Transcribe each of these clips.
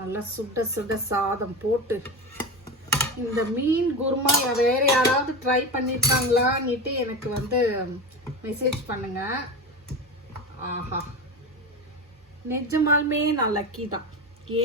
நல்லா சுட சுட சாதம் போட்டு. இந்த மீன் குருமா வேற யாராவது ட்ரை பண்ணியிருக்காங்களான்னுட்டு எனக்கு வந்து மெசேஜ் பண்ணுங்க. ஆஹா. நிஜமாலுமே நான் லக்கி தான்.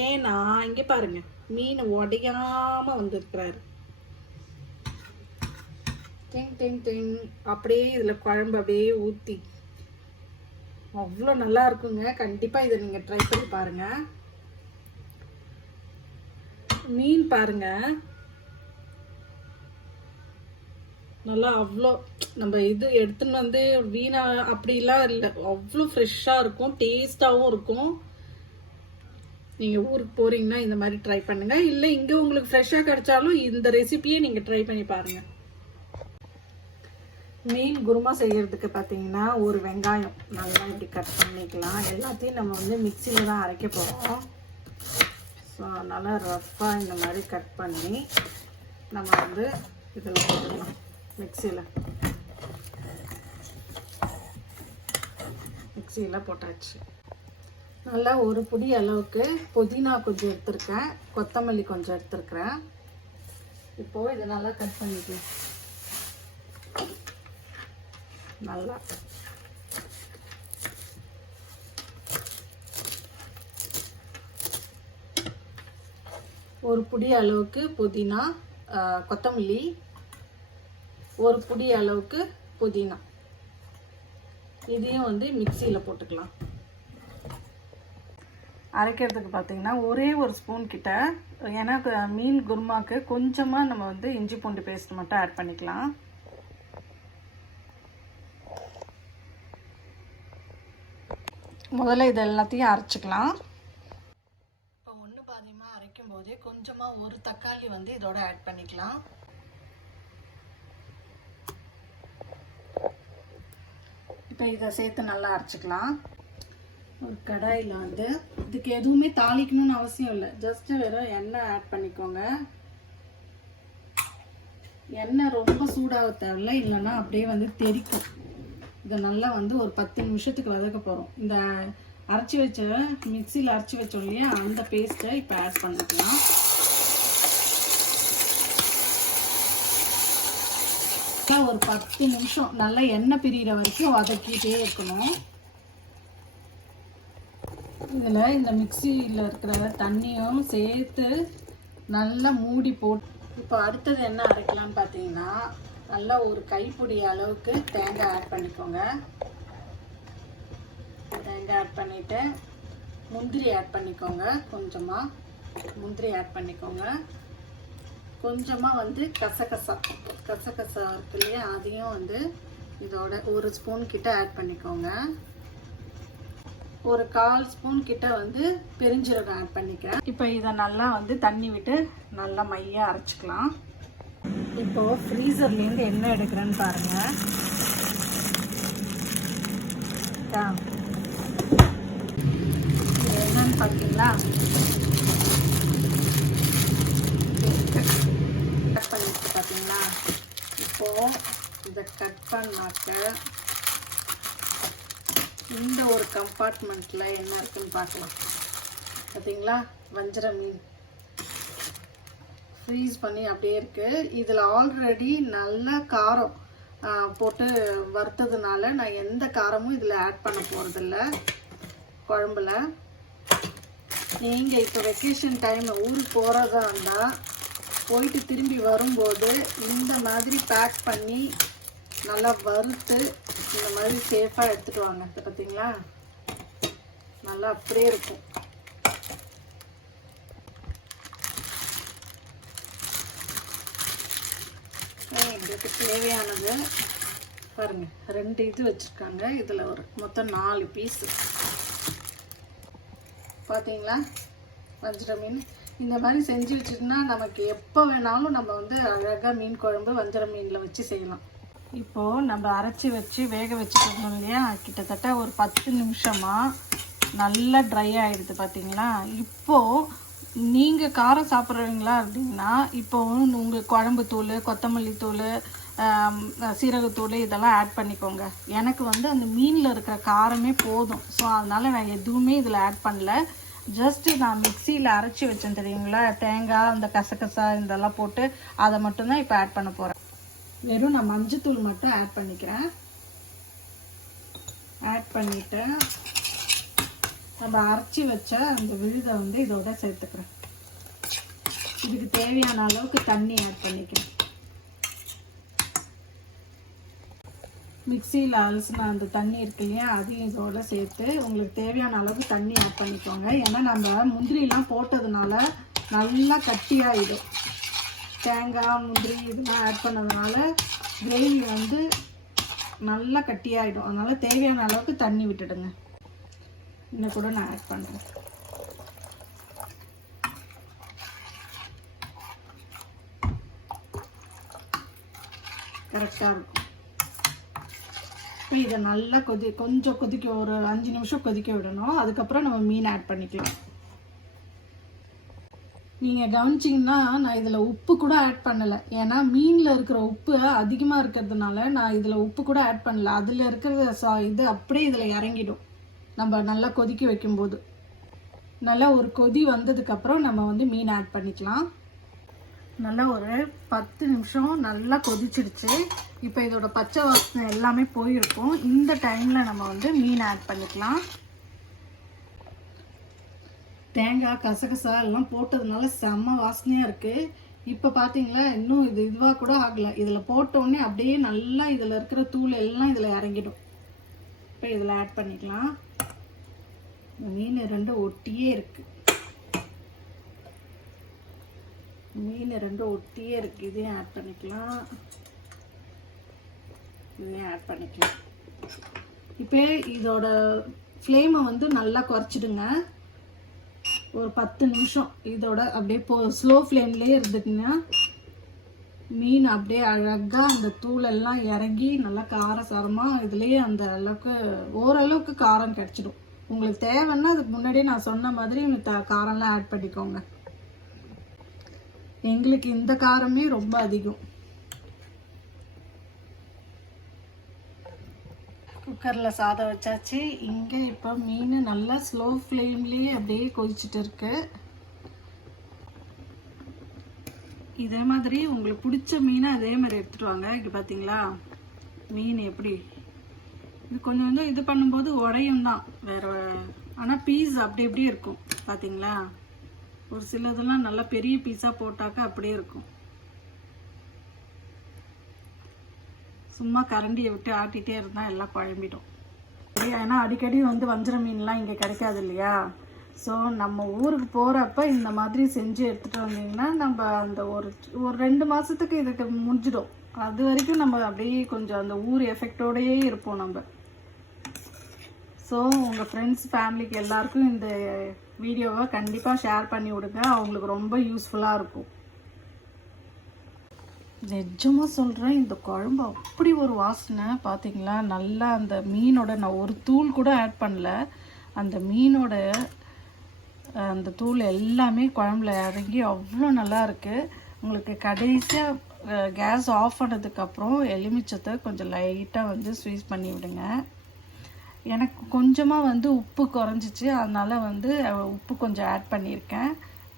ஏன்னா இங்கே பாருங்க மீன் உடையாம வந்திருக்கிறாரு. டிங் டிங் டிங். அப்படியே இதில் குழம்பு அப்படியே ஊற்றி அவ்வளோ நல்லா இருக்குங்க. கண்டிப்பாக இதை நீங்கள் ட்ரை பண்ணி பாருங்கள் மீன் பாருங்க. நல்லா அவ்வளோ நம்ம இது எடுத்துன்னு வந்து வீணா அப்படிலாம் இல்லை. அவ்வளோ ஃப்ரெஷ்ஷாக இருக்கும் டேஸ்ட்டாகவும் இருக்கும். நீங்கள் ஊருக்கு போகிறீங்கன்னா இந்த மாதிரி ட்ரை பண்ணுங்கள் இல்லை இங்கே உங்களுக்கு ஃப்ரெஷ்ஷாக கிடைச்சாலும் இந்த ரெசிபியை நீங்கள் ட்ரை பண்ணி பாருங்கள் மீன் குருமா செய்யறதுக்கு பார்த்தீங்கன்னா ஒரு வெங்காயம் நல்லா இப்படி கட் பண்ணிக்கலாம். எல்லாத்தையும் நம்ம வந்து மிக்சியில் தான் அரைக்க போகிறோம் ஸோ நல்லா ரஃப்பாக இந்த மாதிரி கட் பண்ணி நம்ம வந்து இதில் போட்டுக்கலாம் மிக்சியில். மிக்சியில் போட்டாச்சு. நல்லா ஒரு புடி அளவுக்கு புதினா கொஞ்சம் எடுத்திருக்கேன் கொத்தமல்லி கொஞ்சம் எடுத்துருக்குறேன். இப்போது இதை நல்லா கட் பண்ணிக்கலாம். நல்லா. ஒரு புடி அளவுக்கு புதினா கொத்தமல்லி ஒரு புடி அளவுக்கு புதினா. இதையும் வந்து மிக்சியில் போட்டுக்கலாம். அரைக்கிறதுக்கு பார்த்தீங்கன்னா ஒரே ஒரு ஸ்பூன் கிட்ட ஏன்னா மீன் குருமாக்கு கொஞ்சமாக நம்ம வந்து இஞ்சி பூண்டு பேஸ்ட் மட்டும் ஆட் பண்ணிக்கலாம். முதல்ல இது எல்லாத்தையும் அரைச்சிக்கலாம். ஒரு தக்காளி வந்து இதோட ஆட் பண்ணிக்கலாம். இப்போ இதை சேர்த்து நல்லா அரைச்சிக்கலாம். ஒரு கடாயில் வந்து இதுக்கு எதுவுமே தாளிக்கணும்னு அவசியம் இல்லை. ஜஸ்ட்டு வெறும் எண்ணெய் ஆட் பண்ணிக்கோங்க. எண்ணெய் ரொம்ப சூடாக தேவையில்ல இல்லைன்னா அப்படியே வந்து தெறிக்கும். இதை நல்லா வந்து ஒரு பத்து நிமிஷத்துக்கு வதக்க போகிறோம் இந்த அரைச்சி வச்ச மிக்சியில் அரைச்சி வச்சோம் இல்லையா அந்த பேஸ்ட்டை இப்போ ஆட் பண்ணிக்கலாம். கரெக்டாக ஒரு பத்து நிமிஷம் நல்லா எண்ணெய் பிரிகிற வரைக்கும் வதக்கிட்டே இருக்கணும். இதில் இந்த மிக்சியில் இருக்கிற தண்ணியும் சேர்த்து நல்லா மூடி போட்டு இப்போ அடுத்தது என்ன அரைக்கலாம்னு பார்த்தீங்கன்னா நல்லா ஒரு கைப்பிடி அளவுக்கு தேங்காய் ஆட் பண்ணிக்கோங்க. தேங்காய் ஆட் பண்ணிவிட்டு முந்திரி ஆட் பண்ணிக்கோங்க கொஞ்சமாக முந்திரி ஆட் பண்ணிக்கோங்க. கொஞ்சமாக வந்து கசகசா கசகசா இருக்கு இல்லையா? அதையும் வந்து இதோட ஒரு ஸ்பூன் கிட்ட ஆட் பண்ணிக்கோங்க. ஒரு கால் ஸ்பூன் கிட்ட வந்து பெருஞ்சீரகம் ஆட் பண்ணிக்கிறேன். இப்போ இதை நல்லா வந்து தண்ணி விட்டு நல்லா மையாக அரைச்சிக்கலாம். இப்போ ஃப்ரீசர்லேருந்து என்ன எடுக்கிறேன்னு பாருங்க. என்னன்னு பார்த்தீங்களா கட் பண்ணிட்டு பார்த்தீங்களா இப்போ இதை கட் பண்ணாக்க இந்த ஒரு கம்பார்ட்மெண்ட்டில் என்ன இருக்குன்னு பார்க்கலாம். பார்த்தீங்களா வஞ்சிர மீன். ஃப்ரீஸ் பண்ணி அப்படியே இருக்குது இதில் ஆல்ரெடி நல்ல காரம் போட்டு வறுத்ததுனால நான் எந்த காரமும் இதில் ஆட் பண்ண போகிறதில்ல குழம்புல. நீங்கள் இப்போ வெக்கேஷன் டைம் ஊருக்கு போகிறதா இருந்தால் போயிட்டு திரும்பி வரும்போது இந்த மாதிரி பேக் பண்ணி நல்லா வறுத்து இந்த மாதிரி சேஃபாக எடுத்துகிட்டு வாங்க. பார்த்தீங்களா நல்லா அப்படியே இருக்கும். எங்களுக்கு தேவையானது பாருங்க. ரெண்டு இது வச்சுருக்காங்க. இதில் ஒரு மொத்தம் நாலு பீஸு பார்த்தீங்களா வஞ்சிரம் மீன். இந்த மாதிரி செஞ்சு வச்சுட்டுனா நமக்கு எப்போ வேணாலும் நம்ம வந்து அழகாக மீன் குழம்பு வஞ்சர மீனில் வச்சு செய்யலாம். இப்போது நம்ம அரைச்சி வச்சு வேக வச்சுருந்தோம் இல்லையா? கிட்டத்தட்ட ஒரு பத்து நிமிஷமாக நல்லா ட்ரை ஆகிடுது பார்த்தீங்களா இப்போது நீங்கள் காரம் சாப்பிட்றீங்களா அப்படின்னா இப்போ உங்கள் குழம்பு தூள் கொத்தமல்லி தூள் சீரகத்தூள் இதெல்லாம் ஆட் பண்ணிக்கோங்க. எனக்கு வந்து அந்த மீனில் இருக்கிற காரமே போதும். ஸோ அதனால் நான் எதுவுமே இதில் ஆட் பண்ணல. ஜஸ்ட்டு நான் மிக்சியில் அரைச்சி வச்சேன் தெரியுங்களா? தேங்காய் அந்த கசகசா இதெல்லாம் போட்டு அதை மட்டும்தான் இப்போ ஆட் பண்ண போகிறேன் வெறும் நான் மஞ்சத்தூள் மட்டும் ஆட் பண்ணிக்கிறேன். ஆட் பண்ணிவிட்டு நம்ம அரைச்சி வச்ச அந்த விழுதை வந்து இதோட சேர்த்துக்கிறேன். இதுக்கு தேவையான அளவுக்கு தண்ணி ஆட் பண்ணிக்கிறேன். மிக்சியில் அலசின அந்த தண்ணி இருக்கு இல்லையா அதையும் இதோட சேர்த்து உங்களுக்கு தேவையான அளவுக்கு தண்ணி ஆட் பண்ணிக்கோங்க. ஏன்னா நம்ம முந்திரிலாம் போட்டதுனால நல்லா கட்டியாயிடும். தேங்காய் முந்திரி இதெல்லாம் ஆட் பண்ணதுனால கிரேவி வந்து நல்லா கட்டியாயிடும். அதனால் தேவையான அளவுக்கு தண்ணி விட்டுடுங்க. இன்னும் கூட நான் ஆட் பண்ணுறேன் கரெக்டாக இருக்கும். இதை நல்லா கொதி கொஞ்சம் கொதிக்க ஒரு அஞ்சு நிமிஷம் கொதிக்க விடணும். அதுக்கப்புறம் நம்ம மீன் ஆட் பண்ணிக்கலாம். நீங்கள் கவனிச்சிங்கன்னா நான் இதில் உப்பு கூட ஆட் பண்ணலை. ஏன்னா மீனில் இருக்கிற உப்பு அதிகமாக இருக்கிறதுனால நான் இதில் உப்பு கூட ஆட் பண்ணல. அதில் இருக்கிற சா இது அப்படியே இதில் இறங்கிடும். நம்ம நல்லா கொதிக்க வைக்கும்போது. நல்லா ஒரு கொதி வந்ததுக்கப்புறம் நம்ம வந்து மீன் ஆட் பண்ணிக்கலாம். நல்லா ஒரு பத்து நிமிஷம் நல்லா கொதிச்சிடுச்சு. இப்போ இதோட பச்சை வாசனை எல்லாமே போயிருக்கும். இந்த டைமில் நம்ம வந்து மீன் ஆட் பண்ணிக்கலாம். தேங்காய் கசகசா எல்லாம் போட்டதுனால செம்ம வாசனையாக இருக்குது இப்போ பார்த்தீங்களா இன்னும் இது இதுவாக கூட ஆகலை. இதில் போட்டோடனே அப்படியே நல்லா இதில் இருக்கிற தூள் எல்லாம் இதில் இறங்கிடும். இப்போ இதில் ஆட் பண்ணிக்கலாம். மீன் ரெண்டும் ஒட்டியே இருக்குது மீன் ரெண்டும் ஒட்டியே இருக்குது இதையும் ஆட் பண்ணிக்கலாம். இதையும் ஆட் பண்ணிக்கலாம். இப்போ இதோட ஃப்ளேமை வந்து நல்லா குறைச்சிடுங்க. ஒரு பத்து நிமிஷம் இதோட அப்படியே போ ஸ்லோ ஃப்ளேம்லேயே இருந்துக்குங்க. மீன் அப்படியே அழகாக அந்த தூளெல்லாம் இறங்கி நல்லா காரசாரமாக இதுலேயே அந்த அளவுக்கு ஓரளவுக்கு காரம் கிடச்சிடும். உங்களுக்கு தேவைன்னா அதுக்கு முன்னாடியே நான் சொன்ன மாதிரி த காரம்லாம் ஆட் பண்ணிக்கோங்க. எங்களுக்கு இந்த காரமே ரொம்ப அதிகம். குக்கரில் சாதம் வச்சாச்சு. இங்கே இப்போ மீன் நல்லா ஸ்லோ ஃப்ளேம்லேயே அப்படியே கொதிச்சுட்டு இருக்கு. இதே மாதிரி உங்களுக்கு பிடிச்ச மீனை அதே மாதிரி எடுத்துகிட்டு வாங்க. இங்கே பார்த்தீங்களா மீன் எப்படி? இது கொஞ்சம் கொஞ்சம் இது பண்ணும்போது உடையும் தான். வேற ஆனால் பீஸ் அப்படி இப்படி இருக்கும். பார்த்தீங்களா ஒரு சிலதெல்லாம் நல்லா பெரிய பீஸாக போட்டாக்கா அப்படியே இருக்கும். சும்மா கரண்டியை விட்டு ஆட்டிகிட்டே இருந்தால் எல்லாம் குழம்பிடும். ஏன்னா அடிக்கடி வந்து வஞ்சிர மீன்லாம் இங்கே கிடைக்காது இல்லையா? ஸோ நம்ம ஊருக்கு போகிறப்ப இந்த மாதிரி செஞ்சு எடுத்துகிட்டு வந்தீங்கன்னா நம்ம அந்த ஒரு ஒரு ரெண்டு மாதத்துக்கு இதுக்கு முடிஞ்சிடும். அது வரைக்கும் நம்ம அப்படியே கொஞ்சம் அந்த ஊர் எஃபெக்டோடையே இருப்போம் நம்ம. ஸோ உங்கள் ஃப்ரெண்ட்ஸ் ஃபேமிலிக்கு எல்லாருக்கும் இந்த வீடியோவை கண்டிப்பாக ஷேர் பண்ணி விடுங்க. அவங்களுக்கு ரொம்ப யூஸ்ஃபுல்லாக இருக்கும். நிஜமாக சொல்கிறேன் இந்த குழம்பு அப்படி ஒரு வாசனை பார்த்தீங்களா நல்லா அந்த மீனோட நான் ஒரு தூள் கூட ஆட் பண்ணல. அந்த மீனோட அந்த தூள் எல்லாமே குழம்புல இறங்கி அவ்வளோ நல்லா இருக்குது உங்களுக்கு கடைசியாக கேஸ் ஆஃப் பண்ணதுக்கப்புறம் எலுமிச்சத்தை கொஞ்சம் லைட்டாக வந்து ஸ்வீஸ் பண்ணி விடுங்க. எனக்கு கொஞ்சமாக வந்து உப்பு குறைஞ்சிச்சு. அதனால் வந்து உப்பு கொஞ்சம் ஆட் பண்ணியிருக்கேன்.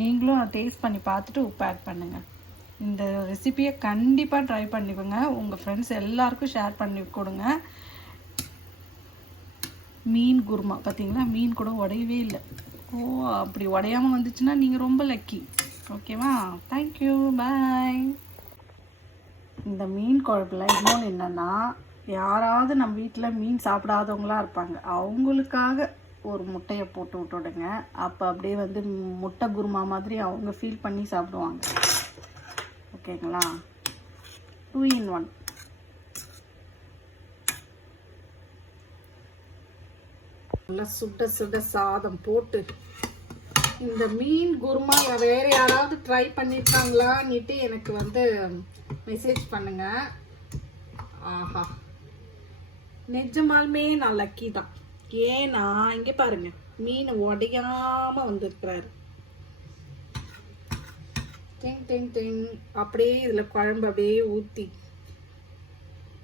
நீங்களும் டேஸ்ட் பண்ணி பார்த்துட்டு உப்பு ஆட் பண்ணுங்கள் இந்த ரெசிபியை கண்டிப்பாக ட்ரை பண்ணிக்கோங்க. உங்கள் ஃப்ரெண்ட்ஸ் எல்லாருக்கும் ஷேர் பண்ணி கொடுங்க. மீன் குருமா. பார்த்தீங்களா மீன் கூட உடையவே இல்லை. ஓ அப்படி உடையாமல் வந்துச்சுன்னா நீங்கள் ரொம்ப லக்கி ஓகேவா தேங்க்யூ பாய் இந்த மீன் குழம்புல இன்னொன்று என்னென்னா யாராவது நம்ம வீட்டில் மீன் சாப்பிடாதவங்களாம் இருப்பாங்க. அவங்களுக்காக ஒரு முட்டையை போட்டு விட்டுடுங்க. அப்போ அப்படியே வந்து முட்டை குருமா மாதிரி அவங்க ஃபீல் பண்ணி சாப்பிடுவாங்க. ஓகேங்களா? டூ இன் ஒன் நல்லா சுட சுட சாதம் போட்டு. இந்த மீன் குருமா வேற யாராவது ட்ரை பண்ணியிருக்காங்களான்னுட்டு எனக்கு வந்து மெசேஜ் பண்ணுங்க. ஆஹா. நிஜமாலுமே நான் லக்கி தான். ஏன்னா இங்கே பாருங்க மீன் உடையாம வந்திருக்கிறாரு. டிங் டிங் டிங். அப்படியே இதில் குழம்பு அப்படியே ஊற்றி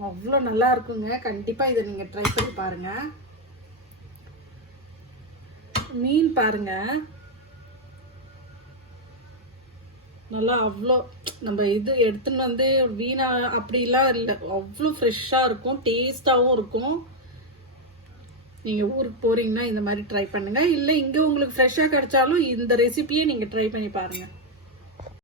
அவ்வளோ நல்லா இருக்குங்க. கண்டிப்பாக இதை நீங்கள் ட்ரை பண்ணி பாருங்கள் மீன் பாருங்க. நல்லா அவ்வளோ நம்ம இது எடுத்துன்னு வந்து வீணா அப்படிலாம் இல்லை. அவ்வளோ ஃப்ரெஷ்ஷாக இருக்கும் டேஸ்ட்டாகவும் இருக்கும். நீங்கள் ஊருக்கு போகிறீங்கன்னா இந்த மாதிரி ட்ரை பண்ணுங்கள் இல்லை இங்கே உங்களுக்கு ஃப்ரெஷ்ஷாக கிடைச்சாலும் இந்த ரெசிபியே நீங்கள் ட்ரை பண்ணி பாருங்கள்